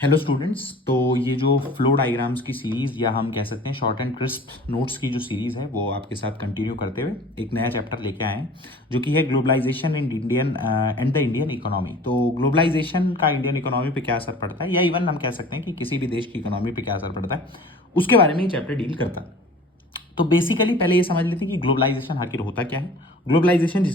Hello students. तो ये जो फ्लो डायग्राम्स की सीरीज़ या हम कह सकते हैं शॉर्ट एंड क्रिस्प नोट्स की जो सीरीज़ है वो आपके साथ कंटिन्यू करते हुए एक नया चैप्टर लेके आए हैं जो कि है globalisation and the Indian economy. तो ग्लोबलाइजेशन का इंडियन इकोनॉमी पे क्या असर पड़ता है या इवन हम कह सकते हैं कि किसी भी देश की इकोनॉमी पे क्या असर पड़ता है उसके बारे में ये चैप्टर डील करता है। तो बेसिकली पहले ये समझ लेते हैं कि ग्लोबलाइजेशन आखिर होता क्या है। ग्लोबलाइजेशन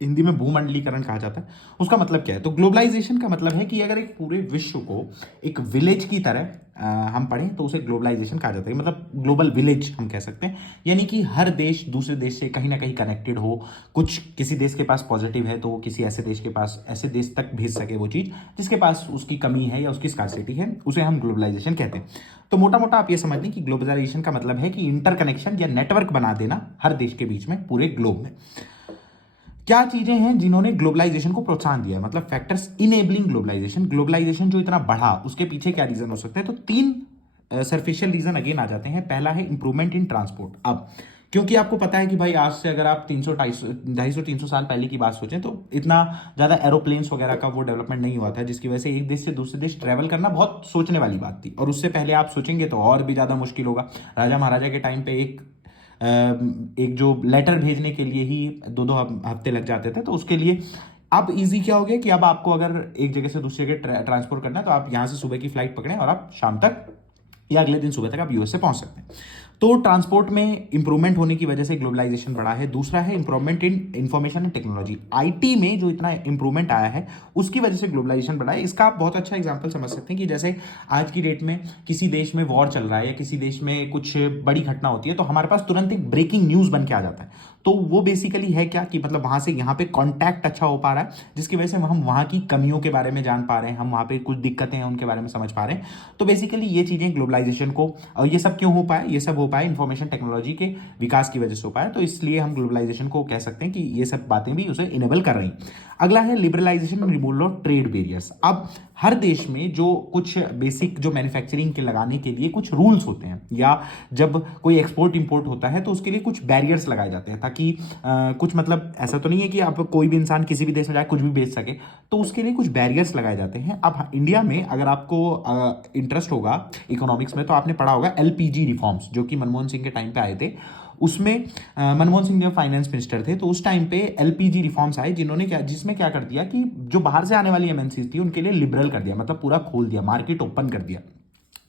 हिंदी में भूमंडलीकरण कहा जाता है, उसका मतलब क्या है। तो ग्लोबलाइजेशन का मतलब है कि अगर एक पूरे विश्व को एक विलेज की तरह हम पढ़ें तो उसे ग्लोबलाइजेशन कहा जाता है। मतलब ग्लोबल विलेज हम कह सकते हैं, यानी कि हर देश दूसरे देश से कहीं ना कहीं कनेक्टेड हो। कुछ किसी देश के पास पॉजिटिव है तो वो किसी ऐसे देश के पास ऐसे देश तक भेज सके वो चीज़ जिसके पास उसकी कमी है या उसकी स्कार्सिटी है, उसे हम ग्लोबलाइजेशन कहते हैं। तो मोटा मोटा आप ये समझ लें कि ग्लोबलाइजेशन का मतलब है कि इंटरकनेक्शन या नेटवर्क बना देना हर देश के बीच में पूरे ग्लोब में। क्या चीजें हैं जिन्होंने ग्लोबलाइजेशन को प्रोत्साहन दिया है, मतलब फैक्टर्स इनेबलिंग ग्लोबलाइजेशन। ग्लोबलाइजेशन जो इतना बढ़ा उसके पीछे क्या रीजन हो सकते हैं, तो तीन सरफेशियल रीजन अगेन आ जाते हैं। पहला है इंप्रूवमेंट इन ट्रांसपोर्ट। अब क्योंकि आपको पता है कि भाई आज से अगर आप 300 250 300 साल पहले की बात सोचें तो इतना ज़्यादा एरोप्लेन्स वगैरह का वो डेवलपमेंट नहीं हुआ था, जिसकी वजह से एक देश से दूसरे देश ट्रैवल करना बहुत सोचने वाली बात थी। और उससे पहले आप सोचेंगे तो और भी ज़्यादा मुश्किल होगा। राजा महाराजा के टाइम पे एक जो लेटर भेजने के लिए ही दो दो हफ्ते लग जाते थे। तो उसके लिए अब इजी क्या हो गया कि अब आपको अगर एक जगह से दूसरी जगह ट्रांसपोर्ट करना है तो आप यहां से सुबह की फ्लाइट पकड़ें और आप शाम तक या अगले दिन सुबह तक आप यूएस से पहुंच सकते हैं। तो ट्रांसपोर्ट में इंप्रूवमेंट होने की वजह से ग्लोबलाइजेशन बढ़ा है। दूसरा है improvement in information and technology. IT में जो इतना इंप्रूवमेंट आया है उसकी वजह से ग्लोबलाइजेशन बढ़ा है। इसका आप बहुत अच्छा एग्जांपल समझ सकते हैं कि जैसे आज की डेट में किसी देश में वॉर चल रहा है या किसी देश में कुछ बड़ी घटना होती है तो हमारे पास तुरंत एक ब्रेकिंग न्यूज बन के आ जाता है। तो वो बेसिकली है क्या कि मतलब वहां से यहाँ पे कांटेक्ट अच्छा हो पा रहा है, जिसकी वजह से हम वहां की कमियों के बारे में जान पा रहे हैं, हम वहां पे कुछ दिक्कतें हैं उनके बारे में समझ पा रहे हैं। तो बेसिकली ये चीजें ग्लोबलाइजेशन को, और ये सब क्यों हो पाया, ये सब हो पाया इंफॉर्मेशन टेक्नोलॉजी के विकास की वजह से हो पाया। तो इसलिए हम ग्लोबलाइजेशन को कह सकते हैं कि ये सब बातें भी उसे इनेबल कर रही हैं। अगला है liberalisation and removal of trade barriers. अब हर देश में जो कुछ बेसिक जो मैन्युफैक्चरिंग के लगाने के लिए कुछ रूल्स होते हैं, या जब कोई एक्सपोर्ट इंपोर्ट होता है तो उसके लिए कुछ बैरियर्स लगाए जाते हैं ताकि कुछ, मतलब ऐसा तो नहीं है कि आप कोई भी इंसान किसी भी देश में जाए कुछ भी बेच सके, तो उसके लिए कुछ बैरियर्स लगाए जाते हैं। अब इंडिया में अगर आपको इंटरेस्ट होगा इकोनॉमिक्स में तो आपने पढ़ा होगा एलपीजी रिफॉर्म्स जो कि मनमोहन सिंह के टाइम पे आए थे। उसमें मनमोहन सिंह जब फाइनेंस मिनिस्टर थे तो उस टाइम पे एलपीजी रिफॉर्म्स आए जिन्होंने क्या, जिसमें क्या कर दिया कि जो बाहर से आने वाली एमएनसीज थी उनके लिए लिबरल कर दिया, मतलब पूरा खोल दिया, मार्केट ओपन कर दिया,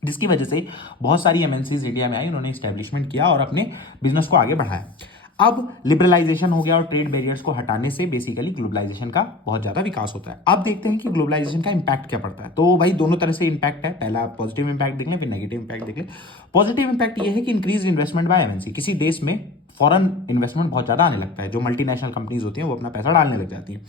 जिसकी वजह से बहुत सारी एमएनसीज इंडिया में आई, उन्होंने स्टैब्लिशमेंट किया और अपने बिजनेस को आगे बढ़ाया। अब लिबरलाइजेशन हो गया और ट्रेड बैरियर्स को हटाने से बेसिकली ग्लोबलाइजेशन का बहुत ज्यादा विकास होता है। अब देखते हैं कि ग्लोबलाइजेशन का इंपैक्ट क्या पड़ता है। तो भाई दोनों तरह से इंपैक्ट है, पहला पॉजिटिव इंपैक्ट देख लें फिर नेगेटिव इंपैक्ट देख लें। पॉजिटिव इंपैक्ट ये है कि इंक्रीज इन्वेस्टमेंट बाय एमएनसी। किसी देश में फॉरेन इन्वेस्टमेंट बहुत ज्यादा आने लगता है, जो मल्टीनेशनल कंपनीज होती हैं वो अपना पैसा डालने लग जाती हैं।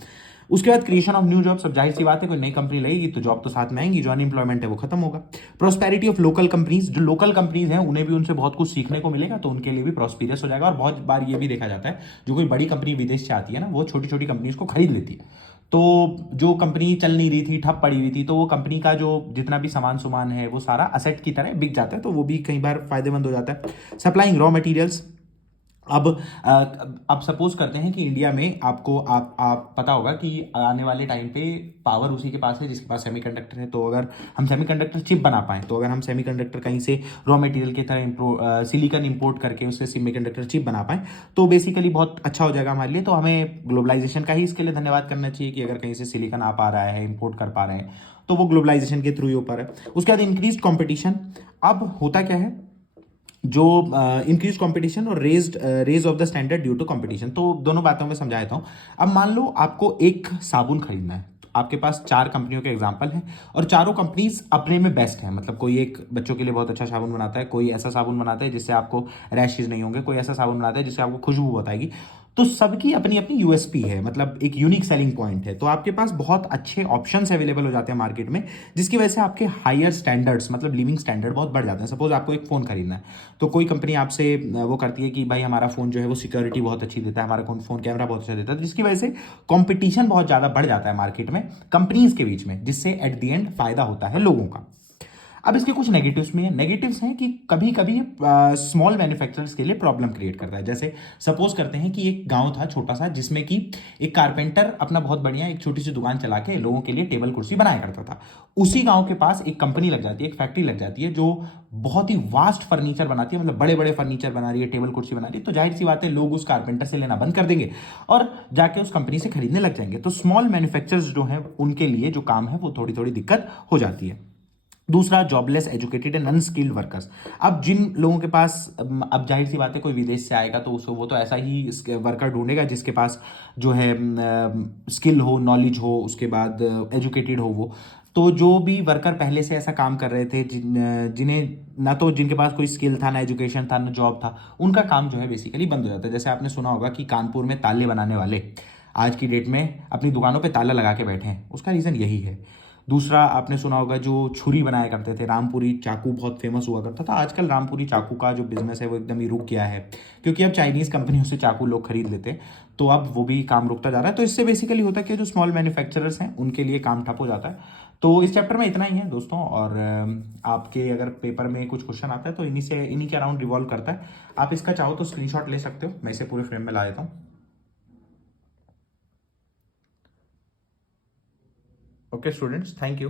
उसके बाद क्रिएशन ऑफ न्यू जॉब। सब जाहिर सी बात है कोई नई कंपनी लगेगी तो जॉब तो साथ में आएंगी, जो अनएम्प्लॉयमेंट है वो खत्म होगा। Prosperity of local companies. जो लोकल कंपनीज हैं उन्हें भी उनसे बहुत कुछ सीखने को मिलेगा तो उनके लिए भी प्रॉस्पिरियस हो जाएगा। और बहुत बार ये भी देखा जाता है जो कोई बड़ी कंपनी विदेश से आती है ना, वो छोटी छोटी कंपनीज को खरीद लेती है। तो जो कंपनी चल नहीं रही थी, ठप पड़ी हुई थी, तो वो कंपनी का जो जितना भी सामान सुमान है वो सारा असेट की तरह बिक जाता है, तो वो भी कई बार फायदेमंद हो जाता है। Supplying raw materials. अब अब सपोज करते हैं कि इंडिया में आपको आप पता होगा कि आने वाले टाइम पे पावर उसी के पास है जिसके पास सेमीकंडक्टर है। तो अगर हम सेमीकंडक्टर चिप बना पाए, तो अगर हम सेमीकंडक्टर कहीं से रॉ मटेरियल की तरह सिलिकॉन इंपोर्ट करके उससे सेमीकंडक्टर चिप बना पाए तो बेसिकली बहुत अच्छा हो जाएगा हमारे लिए। तो हमें ग्लोबलाइजेशन का ही इसके लिए धन्यवाद करना चाहिए कि अगर कहीं से सिलिकॉन आ पा रहा है, इंपोर्ट कर पा रहे हैं, तो वो ग्लोबलाइजेशन के थ्रू ही हो पा रहा है। उसके बाद इंक्रीज कॉम्पिटिशन। अब होता क्या है, जो इंक्रीज कंपटीशन और raise of the standard due to competition. तो दोनों बातों में समझा देता हूं। अब मान लो आपको एक साबुन खरीदना है, तो आपके पास चार कंपनियों के एग्जांपल हैं और चारों कंपनीज अपने में बेस्ट है। मतलब कोई एक बच्चों के लिए बहुत अच्छा साबुन बनाता है, कोई ऐसा साबुन बनाता है जिससे आपको रैशेज नहीं होंगे, कोई ऐसा साबुन बनाता है जिससे आपको खुशबू बहुत आएगी। तो सबकी अपनी अपनी यूएसपी है, मतलब एक यूनिक सेलिंग पॉइंट है। तो आपके पास बहुत अच्छे ऑप्शंस अवेलेबल हो जाते हैं मार्केट में, जिसकी वजह से आपके हायर स्टैंडर्ड्स, मतलब लिविंग स्टैंडर्ड बहुत बढ़ जाते हैं। सपोज आपको एक फोन खरीदना है तो कोई कंपनी आपसे वो करती है कि भाई हमारा फोन जो है वो सिक्योरिटी बहुत अच्छी देता है, हमारा फोन कैमरा बहुत अच्छा देता है, जिसकी वजह से कंपटीशन बहुत ज्यादा बढ़ जाता है मार्केट में कंपनीज के बीच में, जिससे एट द एंड फायदा होता है लोगों का। अब इसके कुछ नेगेटिव्स में है। नेगेटिव्स हैं कि कभी कभी स्मॉल मैन्युफैक्चरर्स के लिए प्रॉब्लम क्रिएट करता है। जैसे सपोज करते हैं कि एक गांव था छोटा सा, जिसमें कि एक कारपेंटर अपना बहुत बढ़िया एक छोटी सी दुकान चला के लोगों के लिए टेबल कुर्सी बनाया करता था। उसी गांव के पास एक कंपनी लग जाती है, एक फैक्ट्री लग जाती है जो बहुत ही वास्ट फर्नीचर बनाती है, मतलब बड़े बड़े फर्नीचर बना रही है, टेबल कुर्सी बना रही है। तो जाहिर सी बात है लोग उस कारपेंटर से लेना बंद कर देंगे और जाके उस कंपनी से खरीदने लग जाएंगे। तो स्मॉल मैन्युफैक्चरर्स जो हैं उनके लिए जो काम है वो थोड़ी थोड़ी दिक्कत हो जाती है। दूसरा, jobless educated and unskilled workers. अब जिन लोगों के पास, अब जाहिर सी बात है कोई विदेश से आएगा तो उसको वो तो ऐसा ही वर्कर ढूंढेगा जिसके पास जो है स्किल हो, नॉलेज हो, उसके बाद एजुकेटेड हो वो। तो जो भी वर्कर पहले से ऐसा काम कर रहे थे जिन्हें ना तो जिनके पास कोई स्किल था, ना एजुकेशन था, ना जॉब था, उनका काम जो है बेसिकली बंद हो जाता है। जैसे आपने सुना होगा कि कानपुर में ताले बनाने वाले आज की डेट में अपनी दुकानों पे ताला लगा के बैठे हैं, उसका रीज़न यही है। दूसरा, आपने सुना होगा जो छुरी बनाया करते थे, रामपुरी चाकू बहुत फेमस हुआ करता था। आजकल रामपुरी चाकू का जो बिजनेस है वो एकदम ही रुक गया है, क्योंकि अब चाइनीज़ कंपनियों से चाकू लोग खरीद लेते हैं, तो अब वो भी काम रुकता जा रहा है। तो इससे बेसिकली होता है कि जो स्मॉल मैन्युफैक्चरर्स हैं उनके लिए काम ठप हो जाता है। तो इस चैप्टर में इतना ही है दोस्तों। और आपके अगर पेपर में कुछ क्वेश्चन आता है तो इन्हीं के अराउंड रिवॉल्व करता है। आप इसका चाहो तो स्क्रीनशॉट ले सकते हो, मैं इसे पूरे फ्रेम में ला देता हूँ। Okay students, thank you.